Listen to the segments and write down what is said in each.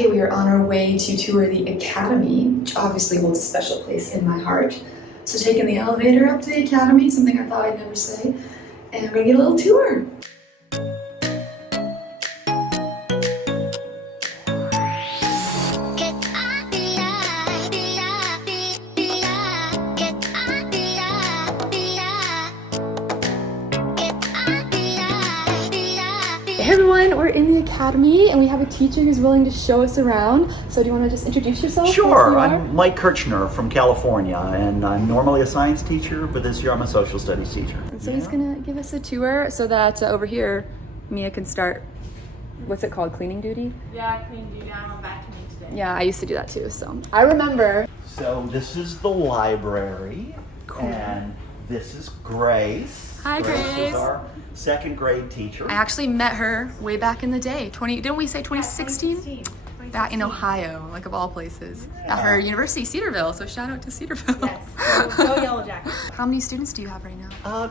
Okay, we are on our way to tour the Academy, which obviously holds a special place in my heart. So taking the elevator up to the Academy, something I thought I'd never say, and we're gonna get a little tour. Hey everyone, we're in the Academy and we have a teacher who's willing to show us around. So do you want to just introduce yourself? Sure, I'm Mike Kirchner from California, and I'm normally a science teacher, but this year I'm a social studies teacher. And so he's gonna give us a tour so that over here, Mia can start, what's it called, cleaning duty? Yeah, cleaning duty. I'm back to me today. Yeah, I used to do that too, so. I remember. So this is the library, and this is Grace. Hi, Grace Grace. is our second grade teacher. I actually met her way back in the day. Didn't we say 2016? Back in Ohio, like of all places. Yeah. At her university, Cedarville, so shout out to Cedarville. Yes, go Yellow Jackets. How many students do you have right now?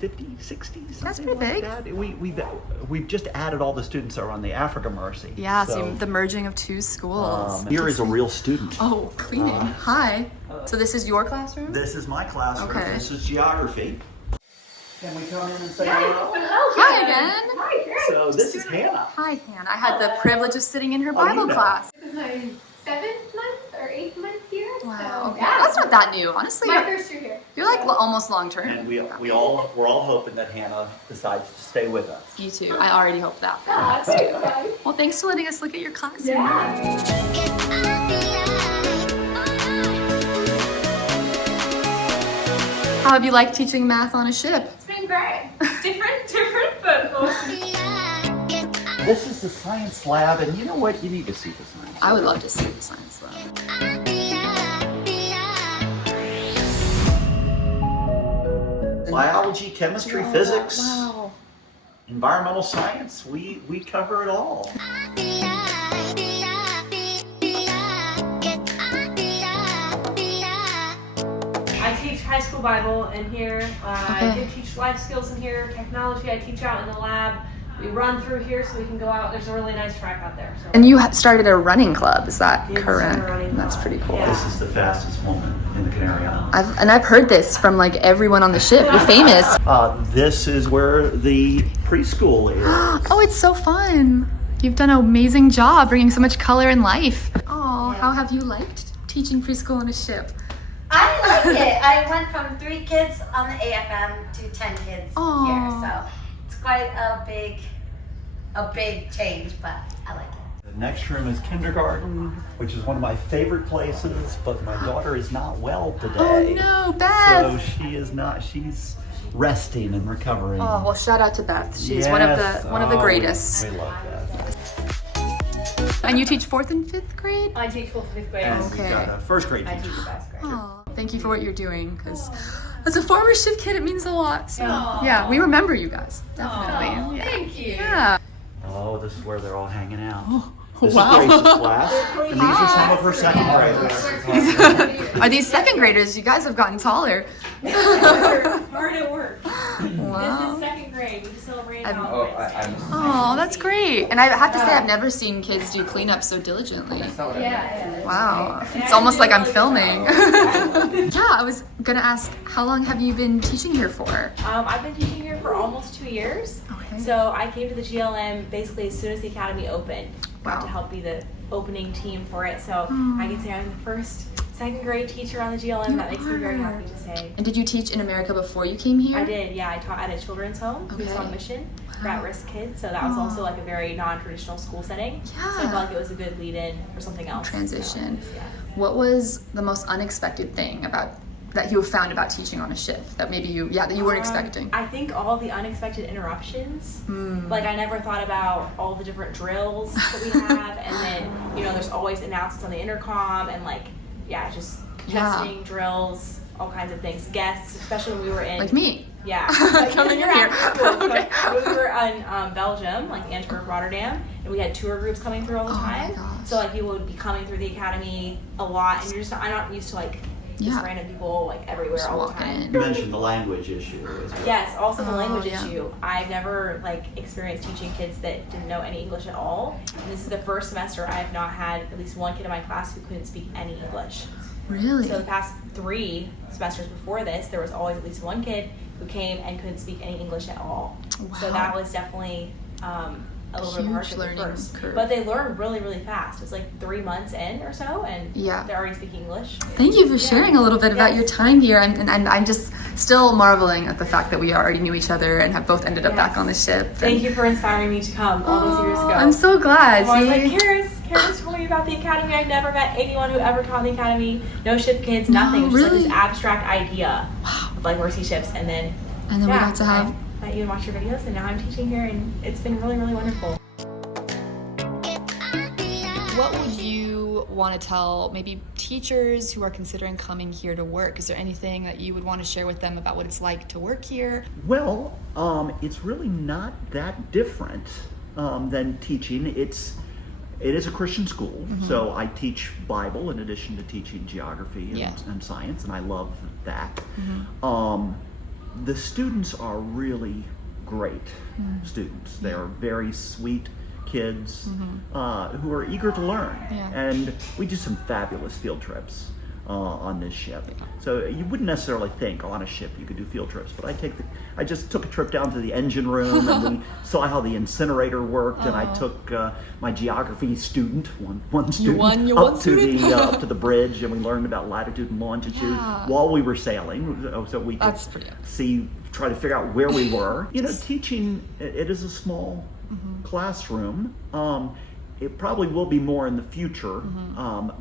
50, 60, something That's pretty like big. that. We've just added all the students that are on the Africa Mercy. Yeah, so the merging of two schools. Here is a real student. Oh, cleaning. Hi. So this is your classroom? This is my classroom. Okay. This is geography. Can we come in and say hello? Hi again. Hi, Carys. So this is Hannah. Hi, Hannah. I had the privilege of sitting in her Bible you know. class. This is my 7th month or 8th month here. Wow. So, Okay. yeah. That's not that new, honestly. My first year here. You're like almost long term. And we're all hoping that Hannah decides to stay with us. You too. I already hope that. For her. Ah, thanks, guys. Well, thanks for letting us look at your classroom. Yeah. How have you liked teaching math on a ship? It's been great. Different, but awesome. This is the science lab, and you know what? You need to see the science lab. I would love to see the science lab. Biology, chemistry, physics, Wow. environmental science. We cover it all. I teach high school Bible in here. I Okay. do teach life skills in here. Technology, I teach out in the lab. We run through here so we can go out. There's a really nice track out there. So. And you started a running club, is that Yes, correct? a running That's club. pretty cool. Yeah. This is the fastest woman in the Canary Islands. I've heard this from like everyone on the ship. You're famous. This is where the preschool is. Oh, it's so fun. You've done an amazing job bringing so much color and life. Oh, how have you liked teaching preschool on a ship? I like it. I went from 3 kids on the AFM to 10 kids Aw. here, so it's quite a big change, but I like it. The next room is kindergarten, which is one of my favorite places, but my daughter is not well Oh today. no, Beth. So she is not, she's resting and recovering. Oh well, shout out to Beth. She's one of the greatest. We love that. And you teach 4th and 5th grade? I teach 4th and 5th grade. And Okay. we've got a first grade I teacher. teach the best grade. Oh, thank you for what you're doing, because as a former ship kid, it means a lot. So yeah, we remember you guys, definitely. Yeah. Thank you. Yeah. Oh, this is where they're all hanging out. This wow. is Grace's class, and these are some of her second graders. Are these 2nd graders? You guys have gotten taller. Hard at work. This Wow. is 2nd grade. We celebrate I'm- Halloween. Oh, that's great. And I have to say, I've never seen kids do cleanup so diligently. Yeah. Wow. It's almost like I'm filming. Yeah, I was gonna ask, how long have you been teaching here for? I've been teaching here for almost 2 years. Okay. So I came to the GLM basically as soon as the academy opened. Got Wow. to help be the opening team for it. So I can say I'm the first 2nd grade teacher on the GLM. That makes me very happy to say. And did you teach in America before you came here? I did, yeah. I taught at a children's home who's Okay. on mission for at-risk kids. So that was also like a very non-traditional school setting. So I Yeah. felt like it was a good lead-in for something else. Transition. So, yeah. What was the most unexpected thing that you found about teaching on a ship that maybe you weren't expecting? I think all the unexpected interruptions. Like I never thought about all the different drills that we have, and then there's always announcements on the intercom, and just testing drills, all kinds of things. Guests, especially when we were in Like me. Yeah, Coming you're in here. after school. So Okay. we were in Belgium, like Antwerp, Rotterdam, and we had tour groups coming through all the Oh my time. gosh. So like people would be coming through the academy a lot, and I'm not used to like just random people like everywhere Just all the walking time. in. You mentioned the language issue as well. Yes, also the language yeah. issue. I've never like experienced teaching kids that didn't know any English at all. And this is the first semester I have not had at least one kid in my class who couldn't speak any English. Really? So the past 3 semesters before this, there was always at least one kid who came and couldn't speak any English at all. So Wow. that was definitely a little bit of a Huge hardship at learning first. curve. But they learn really, really fast. It's like 3 months in or so, and Yeah. they're already speaking English. Thank you for sharing a little bit about Yes. your time here, and I'm just still marveling at the fact that we already knew each other and have both ended up back Yes. on the ship. Thank you for inspiring me to come all those years ago. I'm so glad. I was See? like, Carys told me about the academy. I've never met anyone who ever taught the academy. No ship kids, nothing. It was just like really? this abstract idea of like Mercy ships, and then we got to have. I met you and watched your videos, and now I'm teaching here, and it's been really, really wonderful. What would you want to tell maybe teachers who are considering coming here to work? Is there anything that you would want to share with them about what it's like to work here? Well, it's really not that different than teaching. It is a Christian school, so I teach Bible in addition to teaching geography and science, and I love that. The students are really great students. They are very sweet kids who are eager to learn, and we do some fabulous field trips on this ship. So you wouldn't necessarily think on a ship you could do field trips, but I just took a trip down to the engine room and we saw how the incinerator worked, and I took my geography student, one student, up to the bridge, and we learned about latitude and longitude while we were sailing, so we could try to figure out where we were. You know, teaching, it is a small classroom. It probably will be more in the future,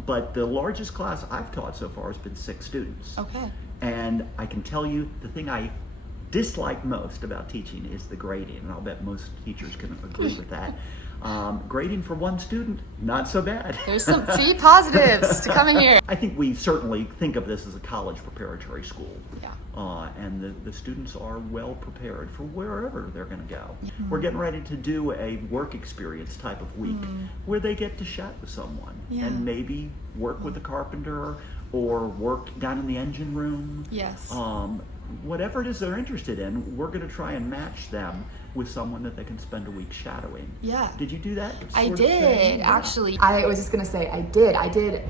but the largest class I've taught so far has been 6 students. Okay. And I can tell you the thing I dislike most about teaching is the grading, and I'll bet most teachers can agree with that. Grading for 1 student, not so bad. There's some positives to coming here. I think we certainly think of this as a college preparatory school. Yeah. And the students are well prepared for wherever they're going to go. We're getting ready to do a work experience type of week where they get to chat with someone and maybe work with a carpenter or work down in the engine room. Yes. Whatever it is they're interested in, we're going to try and match them with someone that they can spend a week shadowing. Yeah. Did you do that? I did, actually. I was just gonna say I did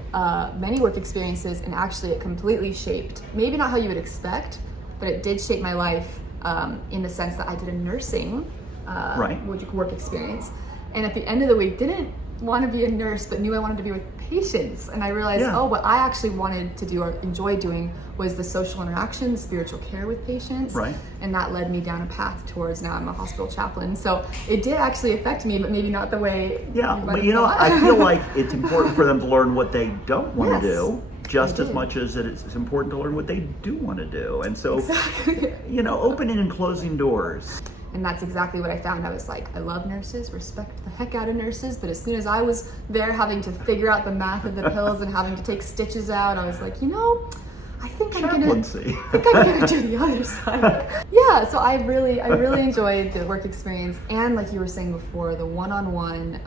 many work experiences, and actually it completely shaped, maybe not how you would expect, but it did shape my life in the sense that I did a nursing work experience, and at the end of the week didn't want to be a nurse but knew I wanted to be with patients, and I realized what I actually wanted to do or enjoy doing was the social interaction, spiritual care with patients, and that led me down a path towards now I'm a hospital chaplain. So it did actually affect me, but maybe not the way but you know, I feel like it's important for them to learn what they don't want to do just as much as it's important to learn what they do want to do, and so you know, opening and closing doors. And that's exactly what I found. I was like, I love nurses, respect the heck out of nurses, but as soon as I was there having to figure out the math of the pills and having to take stitches out, I was like, you know, I think I'm gonna do the other side. Yeah, so I really enjoyed the work experience, and like you were saying before, the one-on-one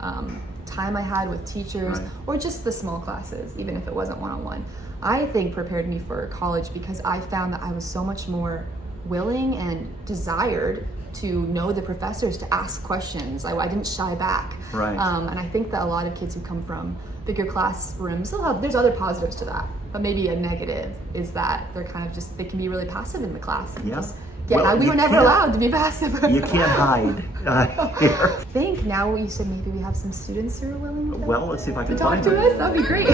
time I had with teachers, or just the small classes, even if it wasn't one-on-one, I think prepared me for college, because I found that I was so much more willing and desired to know the professors, to ask questions. I didn't shy back. And I think that a lot of kids who come from bigger classrooms, there's other positives to that, but maybe a negative is that they're kind of just, they can be really passive in the class. We were never allowed to be passive. You can't hide here. I think now you said maybe we have some students who are willing to let's see if I can talk find to them. us. That'd be great.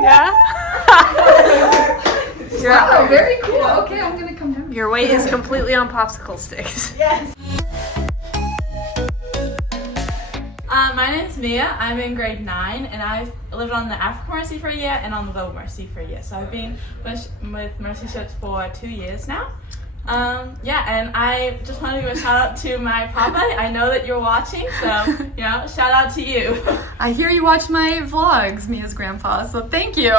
Yeah. Very cool. Okay, I'm gonna come down. Your weight is completely on popsicle sticks. Yes. My name's Mia. I'm in grade 9, and I've lived on the African Mercy for a year and on the Global Mercy for a year. So I've been with Mercy Ships for 2 years now. And I just want to give a shout out to my papa. I know that you're watching, so shout out to you. I hear you watch my vlogs, Mia's grandpa, so thank you.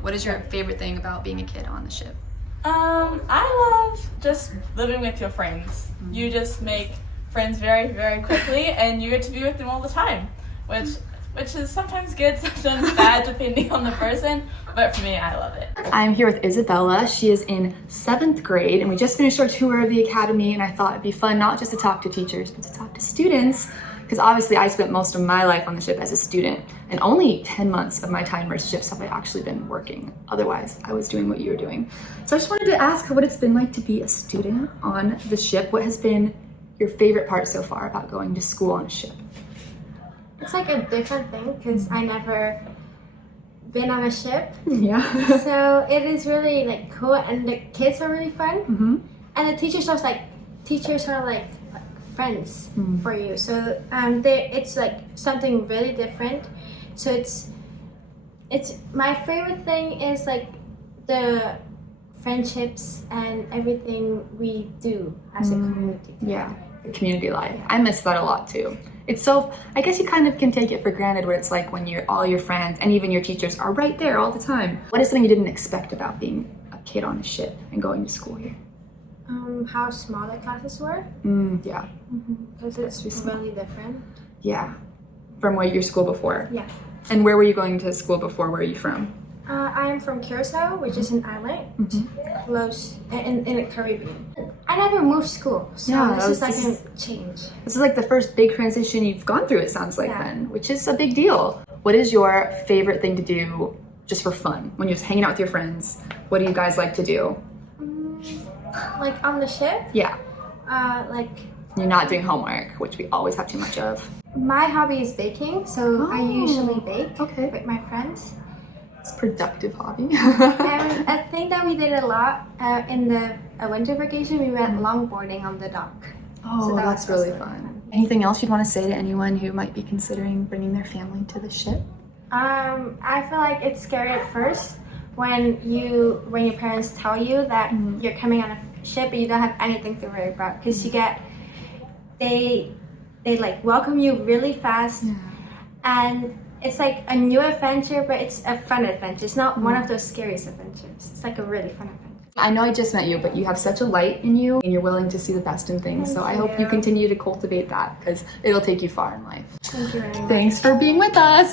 What is your favorite thing about being a kid on the ship? I love just living with your friends. You just make friends very, very quickly, and you get to be with them all the time, which is sometimes good, sometimes bad, depending on the person. But for me, I love it. I'm here with Isabella. She is in 7th grade, and we just finished our tour of the academy, and I thought it'd be fun not just to talk to teachers, but to talk to students, because obviously I spent most of my life on the ship as a student, and only 10 months of my time on ships have I actually been working. Otherwise, I was doing what you were doing. So I just wanted to ask what it's been like to be a student on the ship. What has been your favorite part so far about going to school on a ship? It's like a different thing because I never been on a ship. Yeah. So it is really like cool, and the kids are really fun. Mm-hmm. And the teachers are like friends for you. So it's like something really different. So it's my favorite thing is like the friendships and everything we do as a community. Yeah, the community life. I miss that a lot too. It's so, I guess you kind of can take it for granted what it's like when all your friends and even your teachers are right there all the time. What is something you didn't expect about being a kid on a ship and going to school here? How small the classes were. Yeah. Because it's really different. Yeah. From where your school before? Yeah. And where were you going to school before? Where are you from? I am from Carys, which is an island close in the Caribbean. I never moved school, so Yeah, this is like a change. This is like the first big transition you've gone through, it sounds like Yeah. then, which is a big deal. What is your favorite thing to do just for fun? When you're just hanging out with your friends, what do you guys like to do? Like on the ship, Yeah. like You're not doing homework, which we always have too much of. my hobby is baking, so I usually bake Okay. with my friends. It's a productive hobby. And a thing that we did a lot in the winter vacation, we went longboarding on the dock. Oh, So that that's was really fun. Anything else you'd want to say to anyone who might be considering bringing their family to the ship? I feel like it's scary at first when your parents tell you that you're coming on a ship and you don't have anything to worry about, because they like welcome you really fast, and it's like a new adventure, but it's a fun adventure. It's not one of those scariest adventures. It's like a really fun adventure. I know I just met you, but you have such a light in you and you're willing to see the best in things. So I hope you continue to cultivate that because it'll take you far in life. Thank you very much. Thanks for being with us.